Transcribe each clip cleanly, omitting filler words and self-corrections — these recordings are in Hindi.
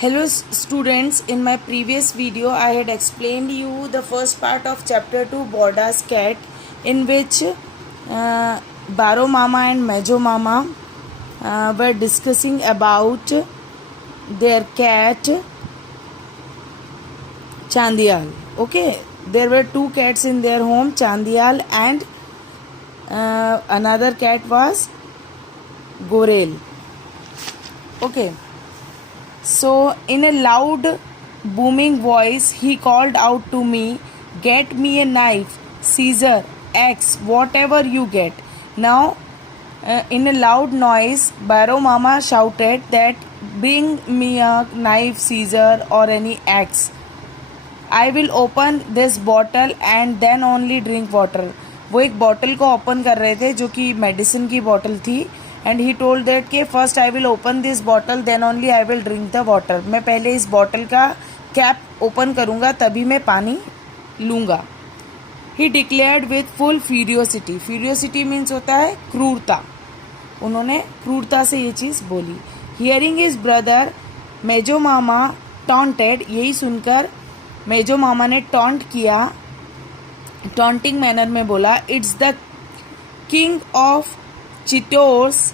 Hello students, in my previous video I had explained you the first part of chapter 2 Borda's cat, in which Baro Mama and Mejo Mama were discussing about their cat Chandial. Okay, there were two cats in their home, Chandial and another cat was Gorel. Okay. So, in a loud, booming voice, he called out to me, "Get me a knife, scissor, axe, whatever you get." Now, in a loud noise, Baro Mama shouted that, "Bring me a knife, scissor, or any axe. I will open this bottle and then only drink water." वो एक बॉटल को ओपन कर रहे थे जो कि मेडिसिन की बॉटल थी. एंड ही टोल्ड दैट के first I will open this bottle then only I will drink the water. मैं पहले इस बॉटल का कैप ओपन करूँगा तभी मैं पानी लूँगा. He declared with full furiosity. Furiosity means होता है क्रूरता. उन्होंने क्रूरता से ये चीज़ बोली. Hearing his brother Mejo Mama taunted. यही सुनकर मेजो मामा ने टॉन्ट किया, टॉन्टिंग मैनर में बोला, "it's the king of Chittor's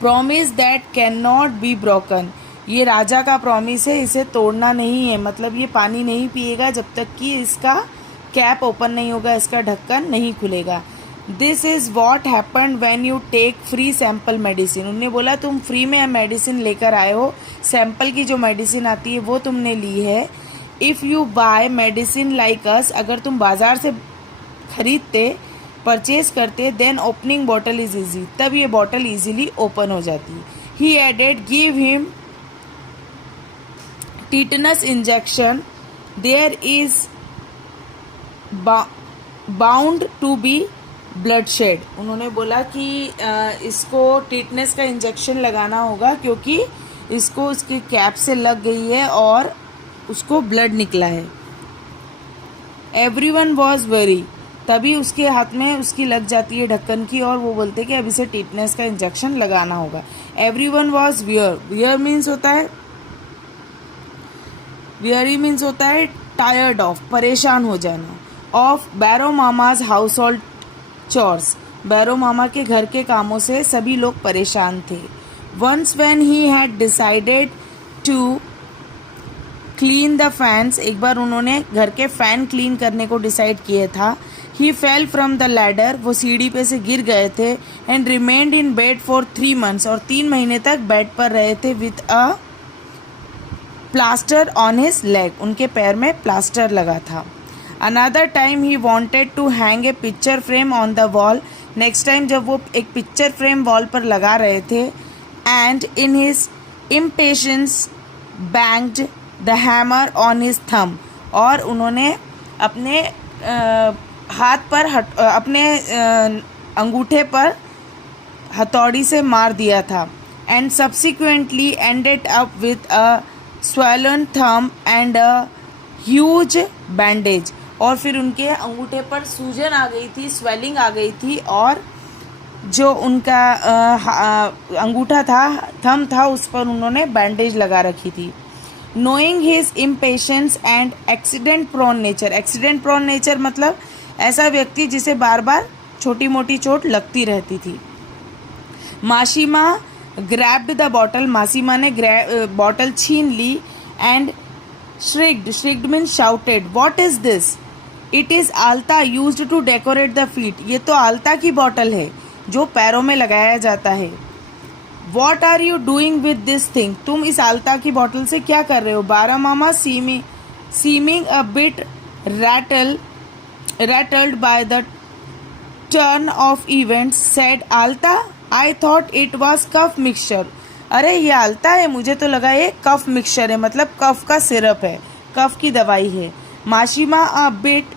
promise that can not be broken." ये राजा का प्रॉमिस है, इसे तोड़ना नहीं है. मतलब ये पानी नहीं पिएगा जब तक कि इसका कैप ओपन नहीं होगा, इसका ढक्कन नहीं खुलेगा. This is what happened when you take free sample medicine. उन्होंने बोला तुम फ्री में मेडिसिन लेकर आए हो, सैम्पल की जो मेडिसिन आती है वो तुमने ली है. If you buy medicine like us, अगर तुम बाजार से खरीदते, परचेज करते, then opening bottle is easy, तब ये बॉटल इजीली ओपन हो जाती. He added, give him tetanus injection, there is bound to be bloodshed. उन्होंने बोला कि इसको टीटनस का इंजेक्शन लगाना होगा क्योंकि इसको उसकी कैप से लग गई है और उसको ब्लड निकला है. Everyone was very. तभी उसके हाथ में उसकी लग जाती है ढक्कन की और वो बोलते कि अब इसे टीटनेस का इंजेक्शन लगाना होगा. Everyone was wear. Wear means होता है, वियरी मीन्स होता है टायर्ड ऑफ, परेशान हो जाना. Of Boro Mama's household chores. Boro Mama के घर के कामों से सभी लोग परेशान थे. Once when he had decided to clean the fans. एक बार उन्होंने घर के फैन क्लीन करने को डिसाइड किया था. ही फेल फ्रॉम द लैडर. वो सीढ़ी पे से गिर गए थे. And remained in bed for 3 months. और 3 महीने तक बेड पर रहे थे. With a plaster on his leg. उनके पैर में प्लास्टर लगा था. Another time he wanted to hang a picture frame on the wall. Next time जब वो एक पिक्चर फ्रेम वॉल पर लगा रहे थे. And in his impatience banged the hammer on his thumb. और उन्होंने अपने हाथ पर अपने अंगूठे पर हथौड़ी से मार दिया था. And subsequently ended up with a swollen thumb and a huge bandage. और फिर उनके अंगूठे पर सूजन आ गई थी, स्वेलिंग आ गई थी और जो उनका अंगूठा था, थम था, उस पर उन्होंने बैंडेज लगा रखी थी. Knowing his impatience and accident prone nature. Accident prone nature मतलब ऐसा व्यक्ति जिसे बार बार छोटी मोटी चोट लगती रहती थी. Mashima grabbed the bottle. Mashima ने बॉटल छीन ली. And shrieked. Shrieked means shouted. What is this? It is alta used to decorate the feet. ये तो आलता की बॉटल है जो पैरों में लगाया जाता है. What are you doing with this thing? तुम इस आलता की बॉटल से क्या कर रहे हो? Boro Mama seeming a bit rattled by the turn of events said, "Alta? I thought it was cough mixture." अरे ये आलता है, मुझे तो लगा ये कफ मिक्सचर है, मतलब कफ का सिरप है, कफ की दवाई है. माशिमा अ बिट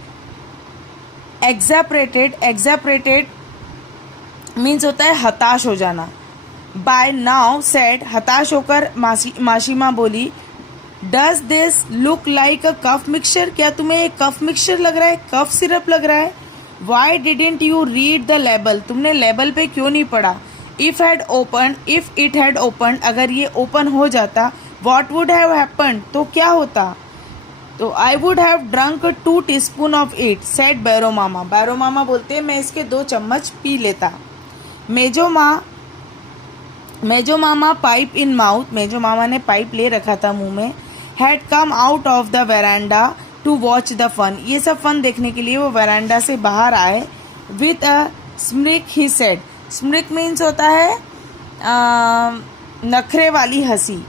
एग्जैपरेटेड. एग्जैपरेटेड मीन्स होता है हताश हो जाना. By now said. हताश होकर माशिमा बोली, does this look like a cough mixture? क्या तुम्हें एक कफ मिक्सचर लग रहा है, कफ सिरप लग रहा है? Why didn't you read the label? तुमने लेबल पे क्यों नहीं पढ़ा? इफ इट हैड ओपन, अगर ये ओपन हो जाता, वॉट वुड हैव हैपन, तो क्या होता? तो I would have drunk 2 teaspoon of it, said Boro Mama. Boro Mama बोलते हैं मैं इसके 2 चम्मच पी लेता। मेजो मामा पाइप इन माउथ, मेजो मामा ने पाइप ले रखा था मुंह में, had come out of the veranda to watch the fun, ये सब फन देखने के लिए वो वेरांडा से बाहर आए। With a smirk he said, smirk means होता है नखरे वाली हंसी,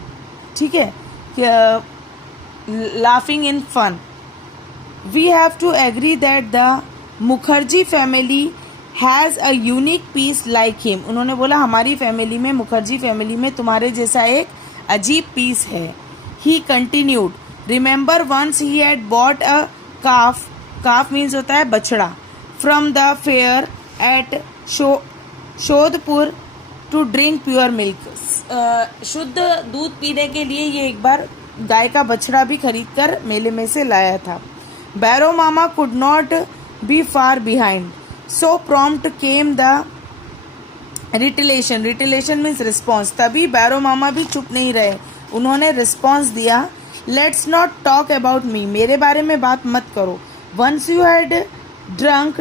ठीक है, laughing in fun. We have to agree that the Mukherjee family has a unique piece like him, उन्होंने बोला हमारी फैमिली में, मुखर्जी फैमिली में तुम्हारे जैसा एक अजीब पीस है। He continued, remember once he had bought a calf, calf means होता है बछड़ा, from the fair at Shodhpur to drink pure milk, शुद्ध दूध पीने के लिए ये एक बार गाय का बछड़ा भी खरीद कर मेले में से लाया था। Boro Mama could not be far behind, so prompt came the retaliation, retaliation means response, तभी बैरो मामा भी चुप नहीं रहे, उन्होंने रिस्पॉन्स दिया। Let's not talk about me, मेरे बारे में बात मत करो। Once you had drunk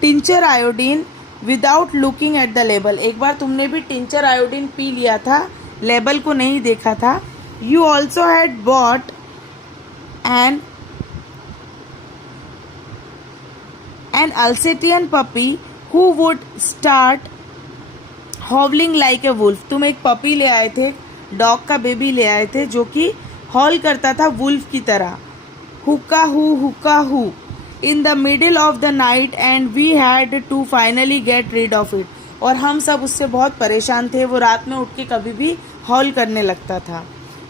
tincture iodine without looking at the label, एक बार तुमने भी टिंचर आयोडीन पी लिया था, लेबल को नहीं देखा था। You also had bought an Alsatian puppy who would start howling like a wolf, तुम एक पपी ले आए थे, डॉग का बेबी ले आए थे जो कि हॉल करता था वुल्फ की तरह, हुक्का हु in the middle of the night and we had to finally get rid of it, और हम सब उससे बहुत परेशान थे, वो रात में उठ के कभी भी हॉल करने लगता था।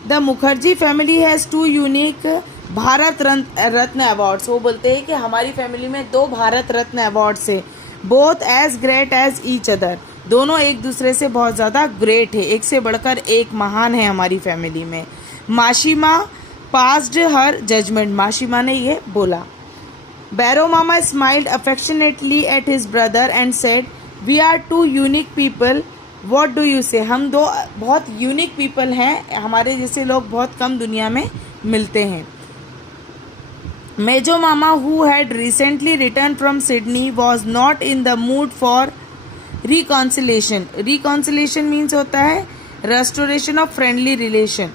The Mukherjee family has 2 unique Bharat Ratna awards, वो बोलते हैं कि हमारी फैमिली में 2 भारत रत्न अवार्ड्स है, both as great as each other, दोनों एक दूसरे से बहुत ज़्यादा ग्रेट है, एक से बढ़कर एक महान है हमारी फैमिली में। माशिमा पास्ड हर जजमेंट, माशिमा ने ये बोला। Boro Mama smiled affectionately at his brother and said we are 2 unique people, what do you say, हम 2 बहुत यूनिक पीपल हैं, हमारे जैसे लोग बहुत कम दुनिया में मिलते हैं। मेजो मामा who had recently returned from Sydney was not in the mood for reconciliation, reconciliation means होता है restoration of friendly relation,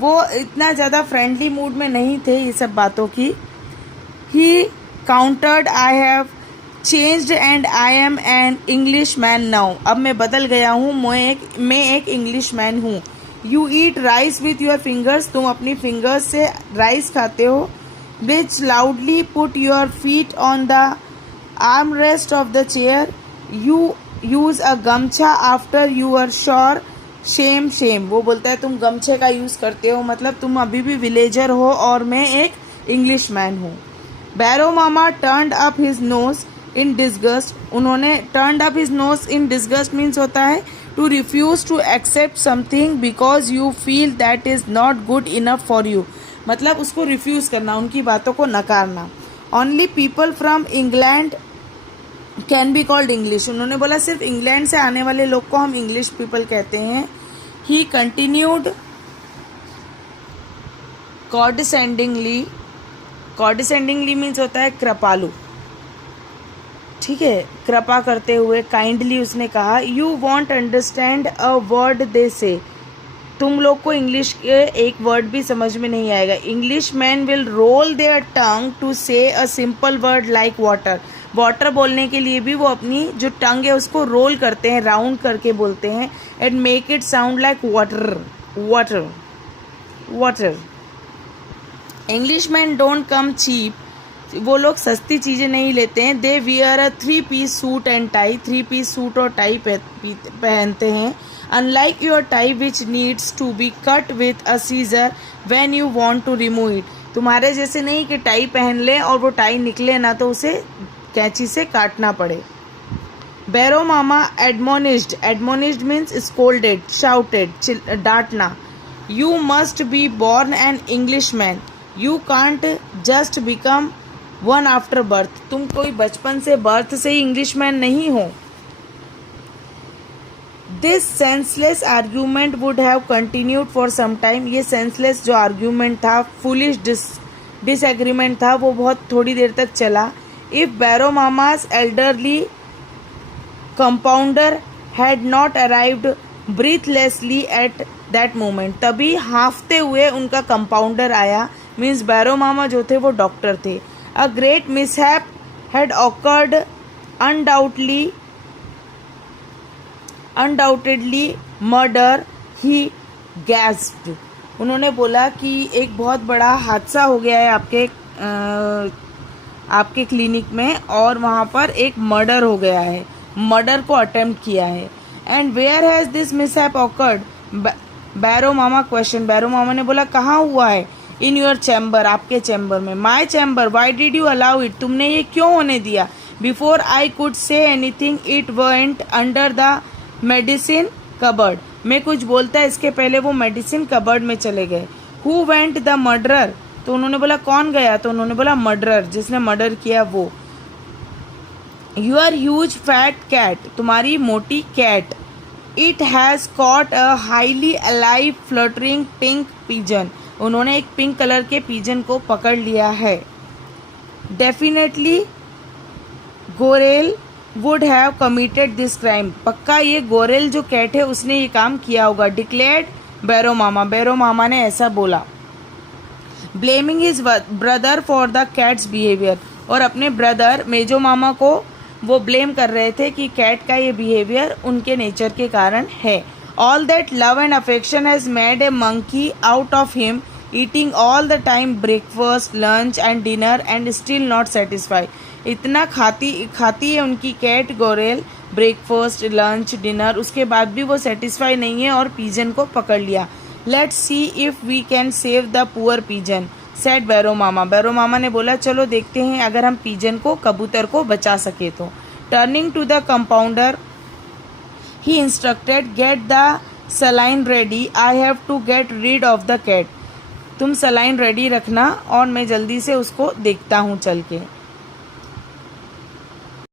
वो इतना ज़्यादा फ्रेंडली मूड में नहीं थे ये सब बातों की। He countered I have changed and I am an Englishman now, अब मैं बदल गया हूँ, मैं एक इंग्लिश मैन हूँ। You eat rice with your fingers, तुम अपनी फिंगर्स से राइस खाते हो। Which loudly put your feet on the armrest of the chair. You use a gamcha after you are sure. Shame, वो बोलता है तुम गमछे का यूज़ करते हो, मतलब तुम अभी भी विलेजर हो और मैं एक इंग्लिश मैन हूँ। बैरो मामा turned up his nose in disgust, उन्होंने turned up his nose in disgust means होता है to refuse to accept something because you feel that is not good enough for you, मतलब उसको रिफ्यूज करना, उनकी बातों को नकारना। Only people from England can be called English, उन्होंने बोला सिर्फ इंग्लैंड से आने वाले लोग को हम इंग्लिश पीपल कहते हैं। ही कंटिन्यूड कॉर्डिसेंडिंगली, कॉर्डिसेंडिंगली मीन्स होता है कृपालु, ठीक है, कृपा करते हुए, काइंडली उसने कहा। You won't understand a word they say, तुम लोग को इंग्लिश के एक वर्ड भी समझ में नहीं आएगा। Englishman will roll their tongue to say a simple word like water, water बोलने के लिए भी वो अपनी जो टंग है उसको रोल करते हैं, राउंड करके बोलते हैं, and make it sound like water water water. English man don't come cheap, वो लोग सस्ती चीज़ें नहीं लेते हैं। They wear a 3-piece suit and tie, 3-piece suit और टाई पहनते हैं। Unlike your tie which needs to be cut with a scissor when you want to remove it, तुम्हारे जैसे नहीं कि टाई पहन ले और वो टाई निकले ना तो उसे कैंची से काटना पड़े। Boro Mama admonished, admonished means scolded, shouted, डांटना। You must be born an Englishman, you can't just become one after birth, तुम कोई बचपन से बर्थ से ही इंग्लिश मैन नहीं हो। This senseless argument would have continued for some time, ये सेंसलेस जो आर्ग्यूमेंट था, फुलिश डिसएग्रीमेंट था, वो बहुत थोड़ी देर तक चला। If Boro Mama's elderly compounder had not arrived breathlessly at that moment, तभी हाफते हुए उनका कंपाउंडर आया, मीन्स बैरो मामा जो थे वो डॉक्टर थे। A great mishap had occurred undoubtedly murder, he gasped, उन्होंने बोला कि एक बहुत बड़ा हादसा हो गया है आपके क्लिनिक में, और वहाँ पर एक मर्डर हो गया है, मर्डर को अटेम्प्ट किया है। And where has this mishap occurred, Boro Mama question, Boro Mama ने बोला कहाँ हुआ है। इन योर चैम्बर, आपके चैम्बर में। My chamber, why did you allow it, तुमने ये क्यों होने दिया। Before I could say anything it went under the medicine cupboard, मैं कुछ बोलता इसके पहले वो मेडिसिन कबर्ड में चले गए। हु वेंट द मर्डरर, तो उन्होंने बोला कौन गया, तो उन्होंने बोला मर्डरर, जिसने मर्डर किया वो। योर ह्यूज फैट कैट, तुम्हारी मोटी cat. It has caught a highly alive fluttering pink pigeon, उन्होंने एक पिंक कलर के पिजन को पकड़ लिया है। Definitely Gorel would have committed this crime, पक्का ये गोरेल जो कैट है उसने ये काम किया होगा। डिक्लेयर्ड बैरो मामा, बैरो मामा ने ऐसा बोला। Blaming his brother for the cats behaviour, और अपने ब्रदर मेजो मामा को वो ब्लेम कर रहे थे कि कैट का ये बिहेवियर उनके नेचर के कारण है। All that love and affection has made a monkey out of him, eating all the time breakfast lunch and dinner and still not satisfy, इतना खाती है उनकी कैट गोरेल, ब्रेकफास्ट लंच डिनर, उसके बाद भी वो सेटिस्फाई नहीं है और पिजन को पकड़ लिया। Let's see if we can save the poor pigeon, said Boro Mama, Boro Mama ने बोला चलो देखते हैं अगर हम पिजन को, कबूतर को बचा सके तो। Turning to the compounder he instructed, get the saline ready, I have to get rid of the cat, तुम सलाइन रेडी रखना और मैं जल्दी से उसको देखता हूँ चल के।